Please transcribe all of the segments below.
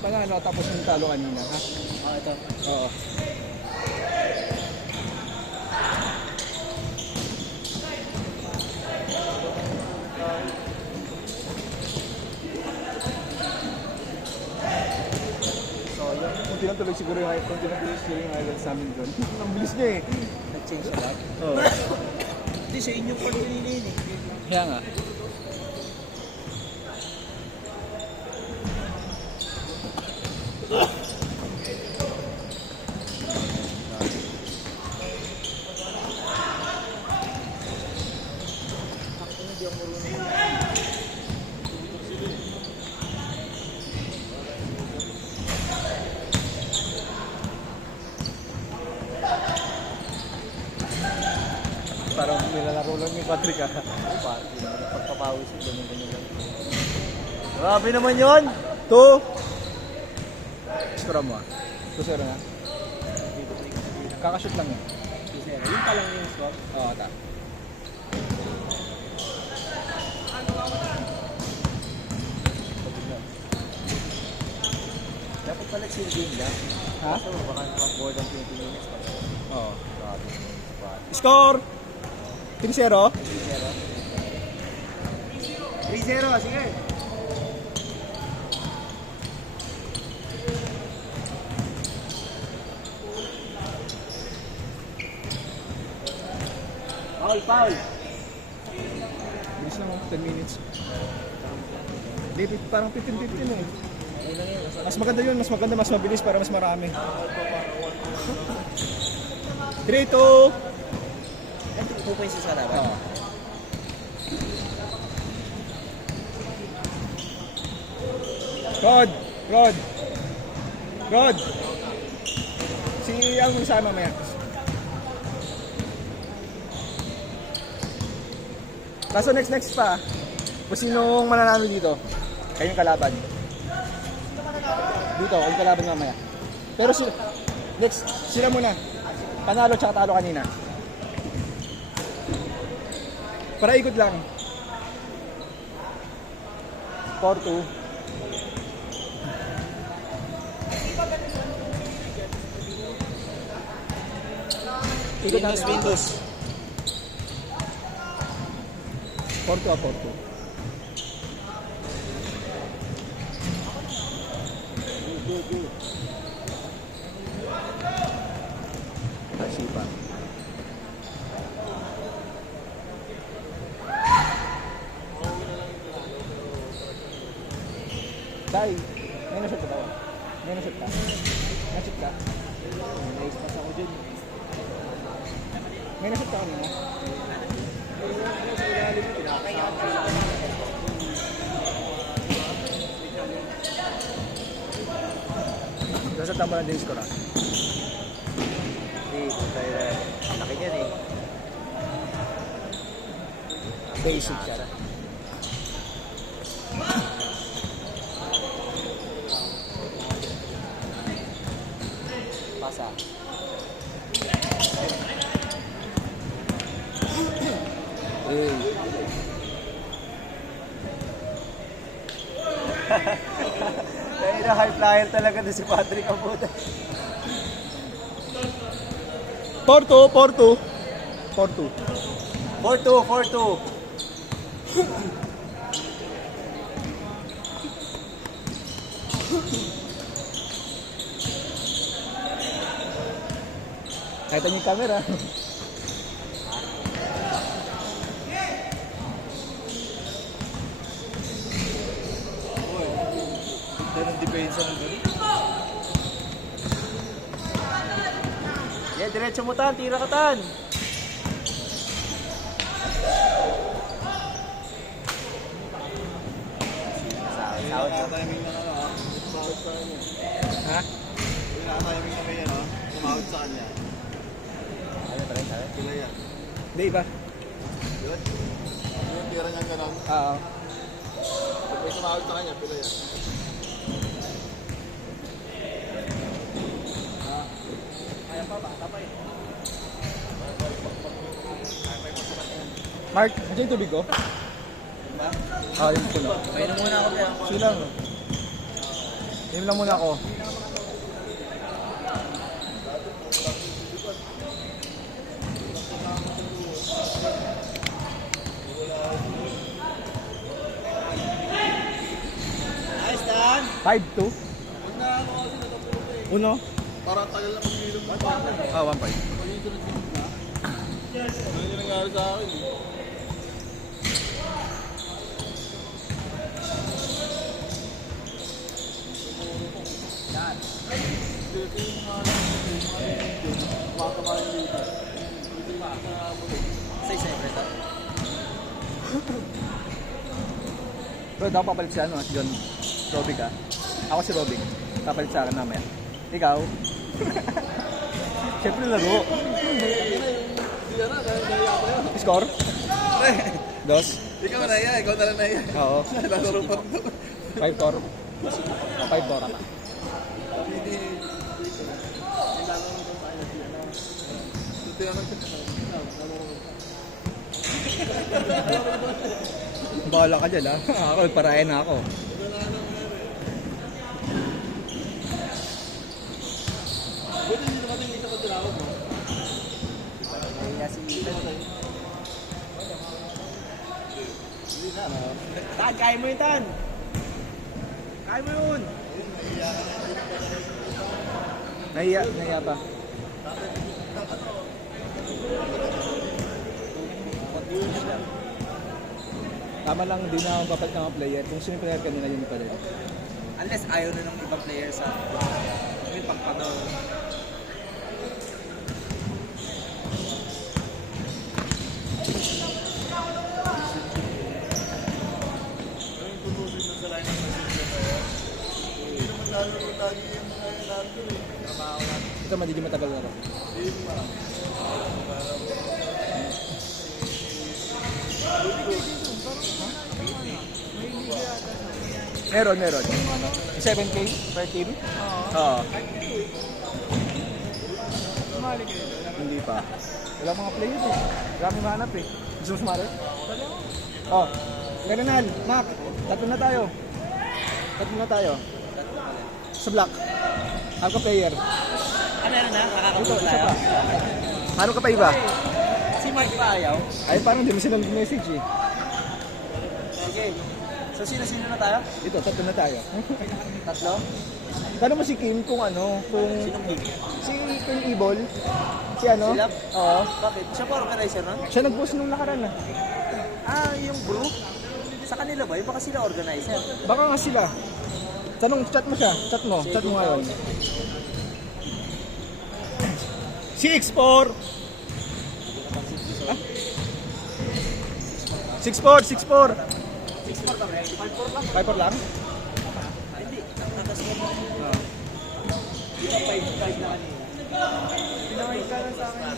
Panalo tapos yung talo kanina, ha? Ito. Oo. So, yun. Kung tinatuloy siguro yung highlights namin doon. Ang bilis niya eh. Nag-change na lang. Oo. Hindi, sa inyong part kanina yun eh. Kaya nga. Hindi ako marunong. Parang nilalaro lang ni Patrick ah. Pagpapawis yung ganyan-ganyan lang. Grabe naman yun! 2. Score mo ah. 2-0 na. Kakashoot lang eh. Yun pa lang yung score. Oo, ta. Dapat pala chill game lang. Ha? So, baka naman more than 20 minutes. Oo. Grabe naman yung squad. Score! 3-0. 3-0, sige! Foul! Bilis lang oh, 10 minutes. Di, parang 15-15 eh. Mas maganda yun, mas maganda, mas mabilis para mas marami. 3-2! 2 points sa laban. Oo. Rod! Si ang sama mamaya. Kaso next pa. Kung sinong mananalo dito, kayong kalaban. Dito, kayong kalaban mamaya. Pero next, sila muna. Panalo tsaka talo kanina. Para ikot lang. 4-2. Ikot natin. Windows. 4-2 ah, 4-2. Sipa. Dai, may nashoot ka ba? May nashoot ka? Nashoot ka? Nice pass ako dyan. May nashoot ka kanina? Nasa tama lang din yung score ah. Hindi, tayo na. Laki niyan eh. Basic siya. Pasa. Hey. Kaya na high flyer talaga na si Patrick ang puta. 4-2, 4-2. 4-2. 4-2. Kahit yung camera. Ganun depensa ng ganun. Yeah, diretso mo tan, tira ka tan. Sahod sa timing na ano, sumahod sa kanya. Ha? Timing na kanya, no? Sumahod sa kanya. Ano pa rin, sabi? Pila yan. Hindi ba? Yun? Yung tira niya gano'n. Oo. Pag may sumahod sa kanya, pila yan. Kaya pa, bata pa eh. Mark, nandiyan yung tubig ko? Ah, yung puno. Painom muna ako dyan. Silang. Inom lang muna ako. Ayos Dan! 5-2. Uno? Parang tagal na pag-ilong mo pa. 1-5. Ano yung nangyari sa akin? Bro, daw papalit si ano, si John Robic ah. Ako si Robic. Papalit sa akin mamaya. Ikaw? Siyempre laro. Score? Dos? Ikaw na yan, ikaw na lang na yan. Oo. Lalaro pa ito. 5-4. 5-4. Bahala ka dyan ha. Ako, parayan na ako. Buti hindi naman yung isa pa tinawag mo. Kaya si Ethan. Tan, kaya mo yun, Tan. Kaya mo yun. Nahiya pa. Tama lang, hindi na ako papalit ng mga player. Kung sino yung player kanina, yun pa rin. Unless ayaw na ng ibang player sa may pagpadaw. Ito magiging matagal na rin. Meron. 7K per team? Oo. Hindi pa. Wala mga players eh. Marami mahanap eh. Gusto mo sumali? Oh. Meronal, Mac. Tatlo na tayo. Sa black. Ano ka player? Meron na? Ito, Nakakapunta isa tayo? pa. Ano ka pa iba? Si Mark pa ayaw? Ay, parang di mo silang message eh. Sige. So sino-sino na tayo? Ito, tatlo na tayo. Tatlo? Tanong mo si Kim kung ano, kung... Sinong big? Si Kim Ibol. Si ano? Si Lab? Oo. Bakit? Siya pa organizer nun? Siya nag-post nung lakaran ah. Yung group? Sa kanila ba? Yung baka sila organizer? Baka nga sila. Chat mo siya. Chat mo ngayon. 6-4. Ah? 6-4. 6-4 kami. 5-4 lang. 5-4 lang? Hindi. Nakascore mo. Di ba 5-5 na kanina? Pinaway ka lang sa akin.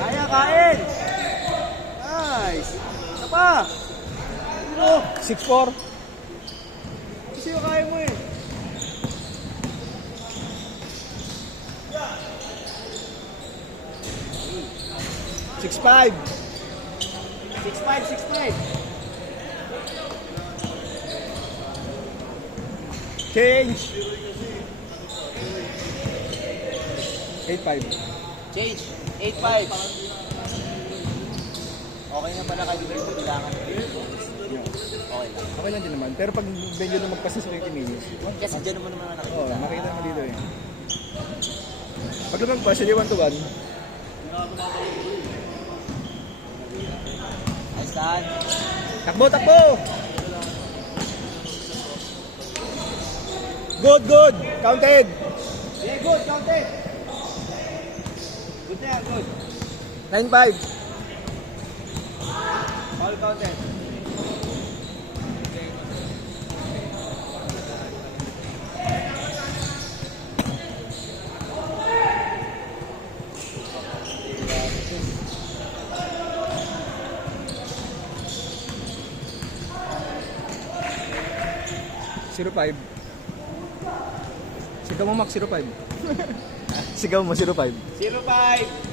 Kaya kain! Nice! Isa pa! 6-4. Kasi yung kaya mo eh. Six five. 6-5. Change. 8-5. Change. 8-5. Okay na pala kayo dito. Kailangan. Okay lang. Okay lang din naman. Pero pag medyo na magpasa sa 20 minutes. Kasi dyan naman nakikita. Oo, makikita mo dito eh. Pag lumagpas, hindi 1-1. Ayos saan? Takbo! Good! Counted! Yeah, good. Counted. Good na, good. 9-5. All counted. Sigaw mo, Max, 05. Sigaw mo, 05. 05!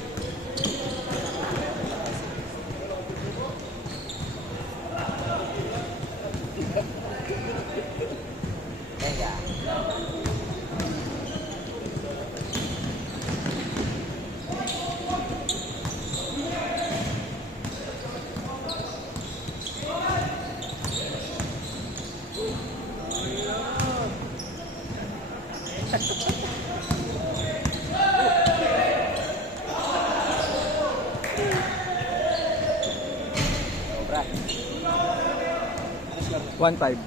Sobra. 1-5.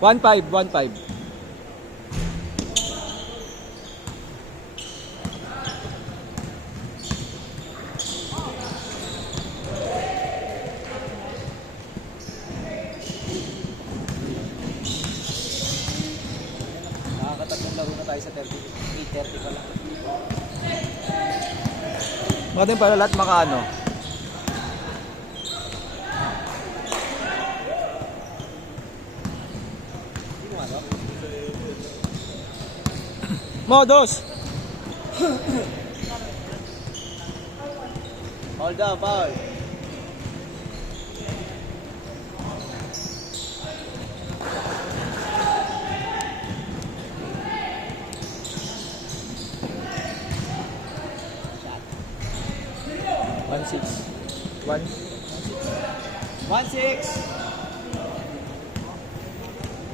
1-5, 1-5. Nakakatatlong laro na tayo sa 8:30 pa lang. Maganda para lahat makaano. Hindi mo ano? Modos! Foul daw, foul. One six. One. 1-6.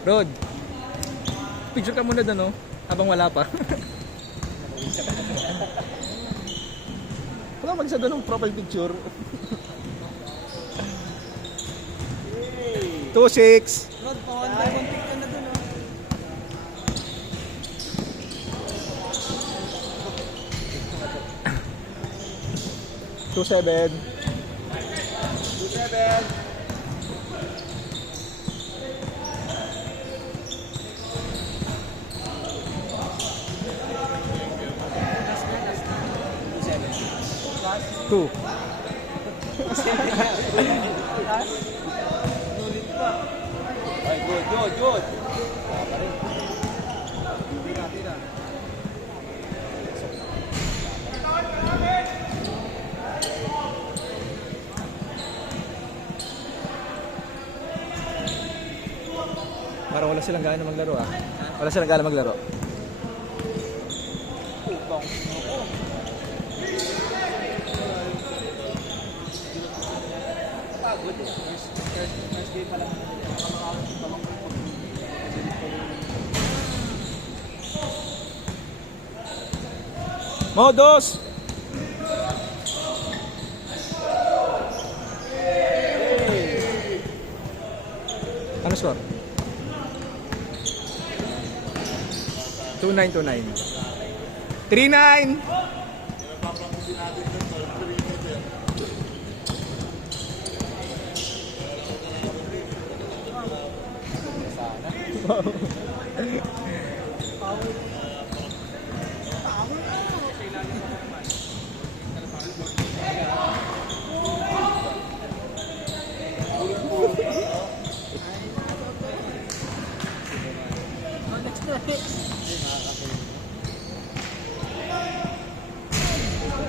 Rod. Picture ka muna doon, no? Habang wala pa. Wala mag-isa doon ng profile picture. 2-6. Rod, pa-1 by 1 pick ka na dun, oh. Two seven. 2-7. Two. Ay, good. Pa rin. Parang wala silang gana maglaro, ah. Wala silang gana maglaro. Putong. Pagod eh. First game pa lang. Modos! Ano score? 2-9, 2-9. 3-9!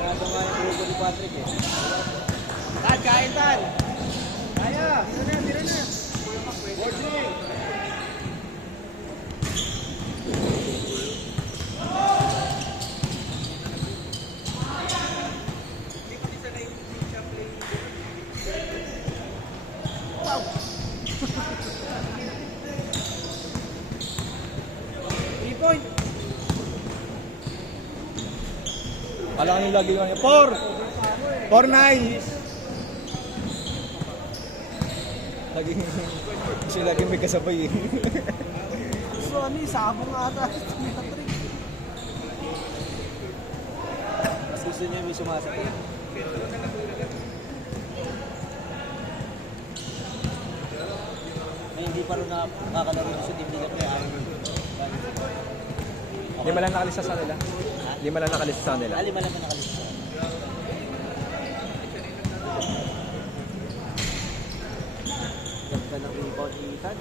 Ito nga yung grupo ni Patrick eh. Tan, kain tan! Kaya! Tira na! Boarding! Point. Alam nyo lagi yung 4! 4-9! Laging, kasi laging may kasabay eh. So ano yung sabong ata. Mas gusto niya may sumasagot. May hindi pa rin nakakalaro sa team nila kaya Lima lang nakalista sa kanila. Lima lang nakalista sa kanila. Lima lang na nakalista. Ganda ng rebound ni Ethan.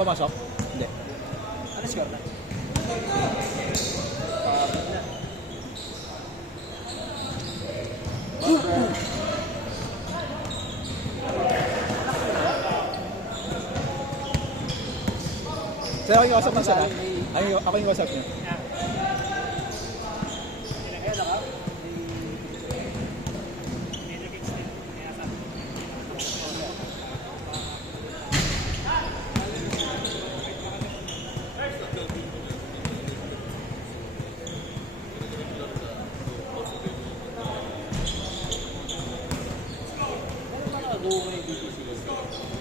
Pumasok? Hindi. Ano score na? Sir, ako yung wasap niya sana. Ako yung wasap niya.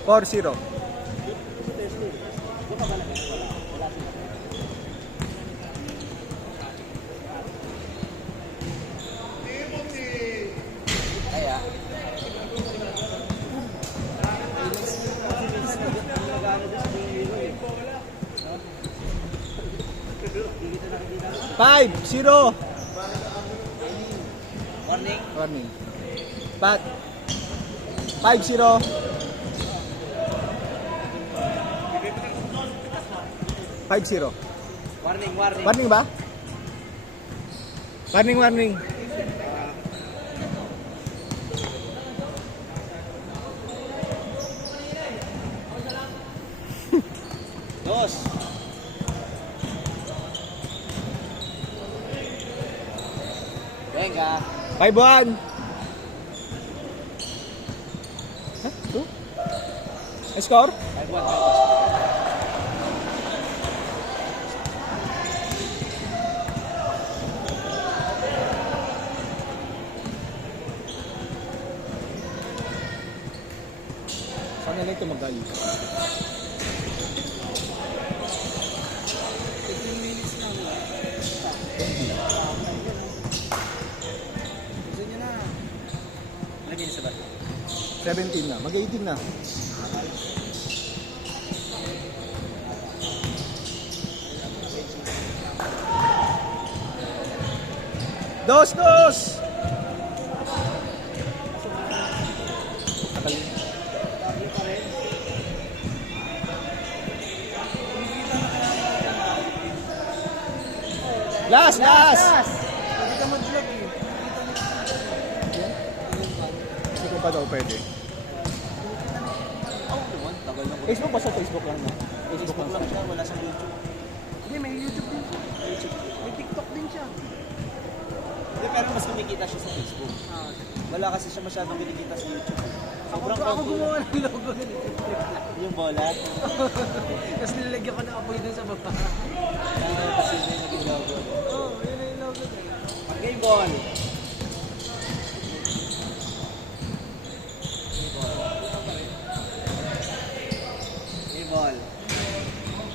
Four zero. Kaya. Five zero. Warning. Warning. Pat. 5-0. Warning, warning. Warning ba? Warning. Dos. Venga. 5-1. Huh? 2? Score? 5-1. Saan nila ito mag-gali? 15 minutes lang. Gusto nyo na. Lagyan niyo sa bato. 17 na. Mag-18 na. Dos! Last! Hindi ka mag-vlog eh. Hindi ko pa daw pwede. Oh, naman. Tagal na ko. Facebook ba sa Facebook lang na? Facebook lang siya. Wala sa YouTube. Hindi, may YouTube din siya. May TikTok din siya. Hindi, pero mas kumikita siya sa Facebook. Wala kasi siya masyadong kinikita sa YouTube. Sobrang Ako gumawa ng logo nun eh. yung bola. Tapos nilagyan ko ng apoy dun sa baba. Kasi yun yung naging logo. Oo, yun na yung logo dun. Game ball.